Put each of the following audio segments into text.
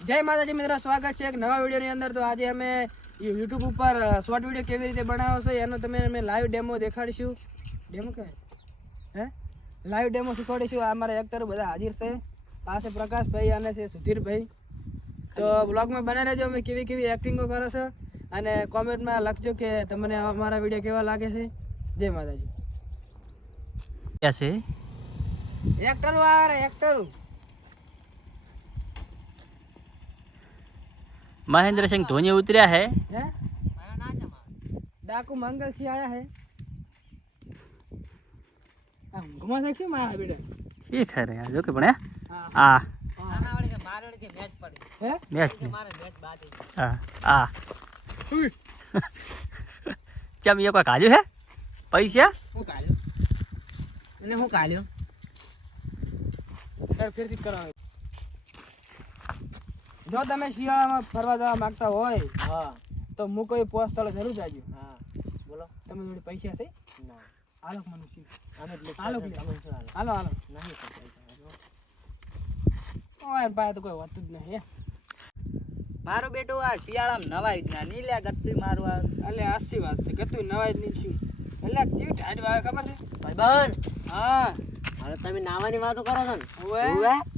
જય માતાજી મિત્રો સ્વાગત છે એક નવા વિડીયોની અંદર. તો આજે અમે યુટ્યુબ ઉપર શોર્ટ વીડિયો કેવી રીતે બનાવો છે એનો તમે અમે લાઈવ ડેમો દેખાડીશું. ડેમો કહે હે? લાઈવ ડેમો શીખવાડીશું. આ અમારા એક્ટર બધા હાજર છે. પાસે પ્રકાશભાઈ અને છે સુધીરભાઈ તો બ્લોગમાં બને રહેજો. અમે કેવી કેવી એક્ટિંગો કરો છો અને કોમેન્ટમાં લખજો કે તમને અમારા વીડિયો કેવા લાગે છે. જય માતાજી. कैसे એક્ટર આવે એક્ટર મહેન્દ્ર મહેન્દ્રસિંહ ધોની ઉતર્યા હે ડાકુ મંગલસિંહ આયા હે ઘુમા શકશે મારા બેટા શી ખરે યાર જો કે પણ આ આ ચમ એ કોઈ કાજુ હે પૈસા હું કાલ્યો અને હું કાલ્યો ફેરથી કરાવ્યો જો તમે શિયાળામાં ફરવા જવા માંગતા હોય હા. તો હું કોઈ પોસ્ટ સ્થળે જરૂર જાજો. હા. બોલો. તમે જોડે પૈસા છે? ના. મનુષ્ય. હાલો હાલો? નહીં ઓય પાસે તો કોઈ હોતું જ નહીં મારું બેટું આ શિયાળામાં નવાય જ ના. નહીં લ્યા ગત્તી મારું આ એટલે આસી વાત છે. ગત્તુ નવાય જ નહીં છું એટલે કેવી ખબર છે? ભાઈબંધ! હા. હવે તમે નાવાની વાતો કરો છો ને?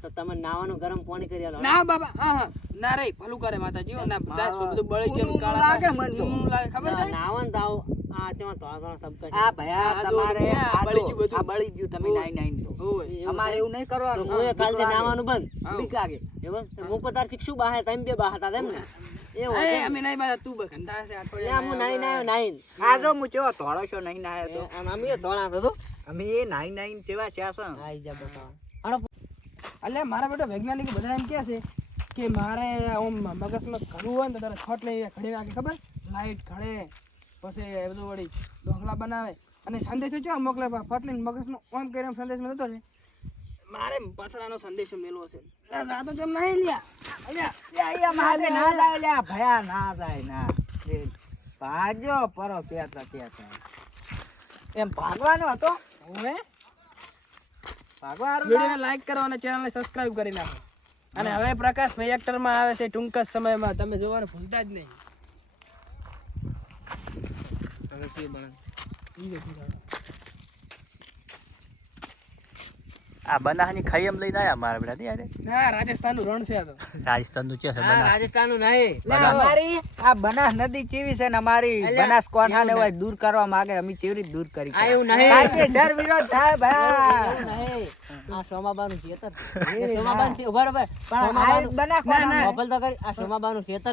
તો તમે નાવાનું ગરમ પાણી કરી આલો. ના બાબા હા હા. ના રે ભલું કરે માતાજી ના જાય શું બધું બળી ગયું કાળા લાગે મન તો. લાગે ખબર છે? નાવન તો આવો. આ તેમાં તો આગળ સબકા આ ભયા તમારે આ બળી ગયું બધું. આ બળી ગયું તમે નાઈ નાઈ તો. અમારે એવું નહીં કરવાનું. તો કાલ કાલથી નાવાનું બંધ. બીક એવું તો મૂકો તાર શીખશું બાહે તમે બે બાહતા તેમ ને? એવું એ, અમે નહીં તું છે, હું નાઈ નાયો નાઈન આ જો હું ચેવો ધોળો છો નહીં નાયો તો. અમે ધોળા થતો અમે એ નાઈ નાઈ ચેવા છે આ આઈ જા બતાવો. હાલો મારા બેટા વૈજ્ઞાનિક બધા એમ કે છે કે મારે આમ મગજમાં ઘડવું હોય ને તો તારે છોટ લઈ ઘડી નાખે ખબર? લાઈટ ઘડે. પછી એ બધું વળી ઢોકળા બનાવે. અને સંદેશો ચો મોકલે? ફટલીને મગજનો ઓમ કરીને સંદેશ મેળવતો છે મારે પથરાનો સંદેશો મેળવો છે. રાતો તેમ નહીં લ્યા. મારે ના લાવે લ્યા. ભયા ના જાય ના. ભાજો પરો ત્યાં પેતા. એમ ભાગવાનો હતો? હવે. ભાગવા લાઈક કરો અને ચેનલને સબસ્ક્રાઇબ કરી નાખો. અને હવે પ્રકાશભાઈ એક્ટરમાં આવે છે ટૂંક જ સમયમાં. તમે જોવાનું ભૂલતા જ નહીં. આ નદી કરી આ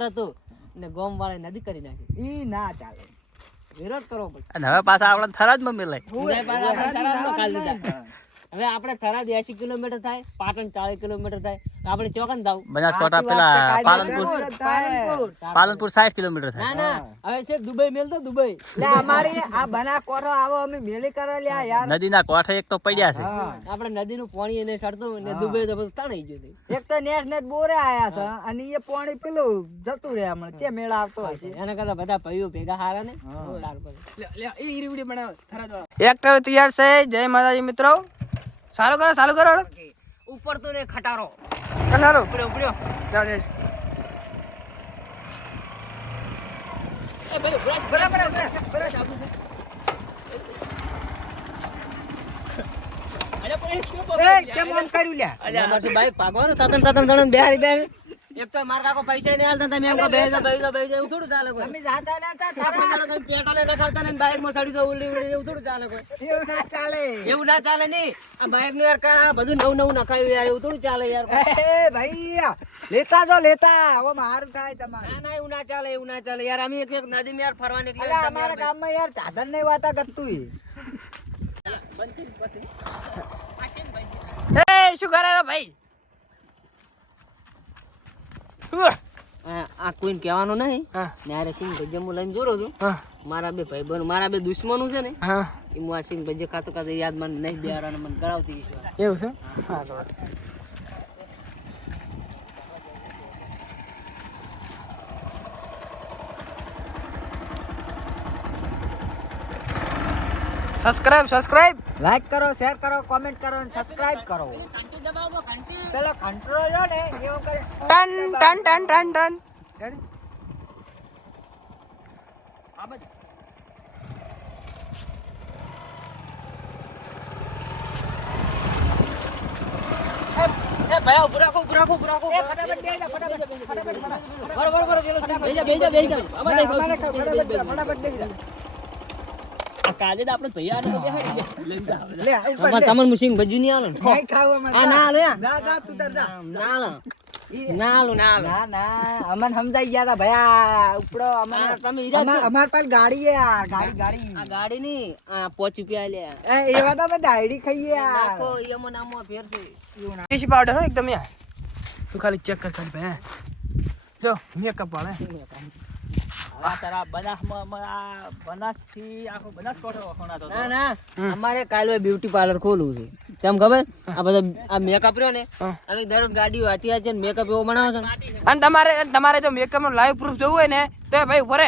હતું ને ગોમ વાળા નદી કરી નાખી. ઈ ના ચાલે. વિરોધ કરવો પડે. હવે પાછા આપડે થરાજમાં મિલાય. હું પાછા હવે આપણે થરાદ એસી કિલોમીટર થાય પાટણ ચાલીસ કિલોમીટર થાય આપણે ચોકન થાવ બનાસકાંઠા છે, પેલા પાલનપુર. પાલનપુર સાઠ કિલોમીટર થાય. ના હવે છે દુબઈ મેલ તો દુબઈ. લે અમારી આ બના કોઠો આવો અમે મેલી કરા લ્યા યાર. નદીના કોઠે એક તો પડ્યા છે. આપણે નદીનું પાણી એને સડતું ને દુબઈ તો બધું તણાઈ ગયું એક તો નેટ નેટ બોરે આયા છે અને એ પાણી પેલું જતું રહે હમણાં તે મેળ આવતો હશે એના કરતા બધા ભાઈઓ ભેગા હારા ને લે લે એ રીવડી બનાવ થરા એક્ટર તૈયાર છે જય માતાજી મિત્રો. સારું કરો સારું કરો ઉપર તો ને ખટારો. ખટારો. ઉપડ્યો ઉપડ્યો. એ કેમ આમ કર્યું લ્યા? બાઈક ભાગવાનું? તતન તતન તણ બેહારી બેહારી. એક તો માર કાકો પૈસા નહીં હાલતા તમે એમ કો બેહી જાઓ, બેહી જાઓ, બેહી થોડું ચાલે કોઈ. તમે જાતા નતા દાડો તમે પેટ્રોલે નખાવતા નહીં, બાઈકમાં સડી તો ઉલડી ઉલડી, એવું થોડું ચાલે કોઈ. એવું ના ચાલે. એવું ના ચાલે નહીં. આ બાઈકનું યાર કા- બધું નવું નવું નખાયું યાર એવું થોડું ચાલે યાર એ ભાઈ લેતા જો લેતા. હવે મારું થાય તમારે. ના ના એવું ના ચાલે એવું ના ચાલે. યાર અમે એક એક નદીમાં યાર ફરવા નીકળ્યા અમારા ગામમાં યાર ચાદર નહીં વાતા કરતું એ શું કરે રે ભાઈ? આ કોઈને કહેવાનું નહીં. ત્યારે સિંહ ભજ્ય હું લઈને જોરો છું. મારા બે ભાઈ મારા બે દુશ્મનો છે ને એ હું આ સિંહ ભજ્ય ખાતો ખાતો યાદ મને નહીં બેહારા મને ગળાવતી એવું છે? હા સબસ્ક્રાઇબ સબસ્ક્રાઇબ લાઈક કરો શેર કરો કોમેન્ટ કરો અને સબસ્ક્રાઇબ કરો ઘંટી દબાવો ઘંટી પેલો કંટ્રોલ ને એવો ટન ટન ટન ટન ટન Ready? એ ભાઈ ઊભો રાખો ઊભો રાખો ઊભો રાખો એ ફટાફટ બેહી જા, ફટાફટ, ફટાફટ, ફટાફટ. બરો બરો બરો પેલો બેહી જા બેહી જા બેહી જા આમાં ના, દેખો. અમારે કા- ફટાફટ બેહી જા, ફટાફટ બેહી જા. આ કાજે તો આપણે ભૈયા આને તો બેહાડી દે. લઈ જા હવે. લે, ઉપર આમાં લે. તમને મુશીન ભજ્યું નહીં આલો ને? નહીં ખાવું અમારે. આ ના હાલે આ? ના, જા, તું તાર જા. ના આલો. ના આલો, ના ના ના અમન સમજાઈ ગયા તા ભયા ઉપડો અમન તમે ઈરાદ અમાર પાસે ગાડી હે યાર ગાડી ગાડી. આ ગાડી ની આ પોચ રૂપિયા લે. એ એવા તો અમે ડાયરી ખાઈએ યાર નાખો એમાં નામો ફેરશે ટીસી પાવડર હો એકદમ યાર. તું ખાલી ચેક કર ખાલી ભાઈ જો મેકઅપ વાળે. બનાસમાં આ બનાસથી આખો બનાસકાંઠો વખણાતો હતો. ના ના. અમારે કાલે બ્યુટી પાર્લર ખોલવું છે. તેમ ખબર? આ બધા આ મેકઅપ રહ્યો ને અને દરેક ગાડીઓ હાથી આજે મેકઅપ એવો બનાવે છે અને તમારે તમારે જો મેકઅપ નો લાઈવ પ્રૂફ જોવું હોય ને તો ભાઈ ભરે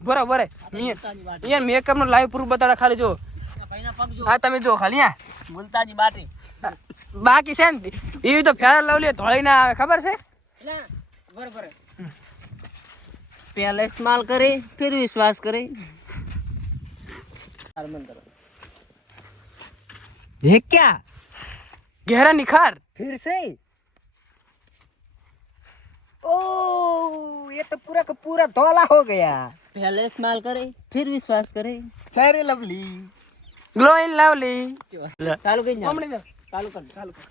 ભરે ભરે અહીંયા મેકઅપ નો લાઈવ પ્રૂફ બતાડે ખાલી જો. હા તમે જો ખાલી હા. મુલતાની બાટી. બાકી છે ને એવી તો ફેર લવલી ધોળી ના આવે ખબર છે? બરોબર પહેલા ઇસ્તમાલ કરી ફિર વિશ્વાસ કરી. હરમન ये क्या ગહેરા નિખાર फिर से ओ ये तो पूरा का पूरा धोला हो गया पहले इस्तेमाल करे फिर विश्वास करे Fair Lovely Glow in Lovely ચાલુ કરી નાખ. હમણાં ચાલુ કર ચાલુ કર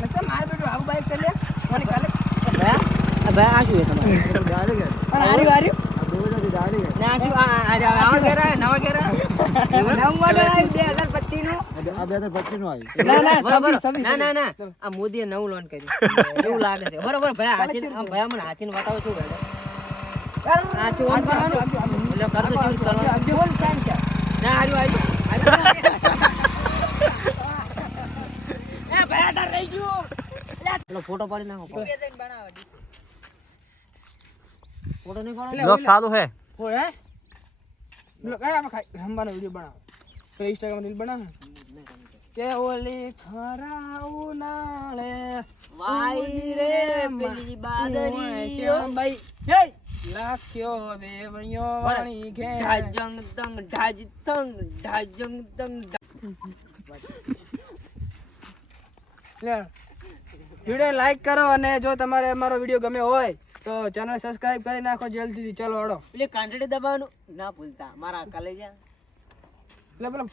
લગતા માર બેટું આવું બાઈક ચાલે મને કાલે ભયા આ ભયા આ શું છે તમારે અને હારી મોદીએ નવું લોન કર્યું ના. ગયું પેલો ફોટો પાડી નાખો ફોટો નહીં પાડો હે. ઓય હે? લો કાય આપણે ખાઈ રમવાનો વિડિયો બનાવો. તો ઇન્સ્ટાગ્રામ રીલ બનાવે કે ઓલી ખરા ઉનાળે વાઈ રે પેલી બાદરીઓ. ભાઈ હે લાખ્યો દેવયો વાણી ઘે ઢાજંગ તંગ ઢાજ તંગ ઢાજંગ તંગ લે વિડિયો લાઈક કરો અને જો તમારે અમારો વીડિયો ગમે હોય તો ચેનલ સબસ્ક્રાઇબ કરી નાખો જલ્દીથી. ચલો હળો. પેલી કાંટડી દબાવવાનું? ના ભૂલતા. મારા કલેજા એટલે પેલો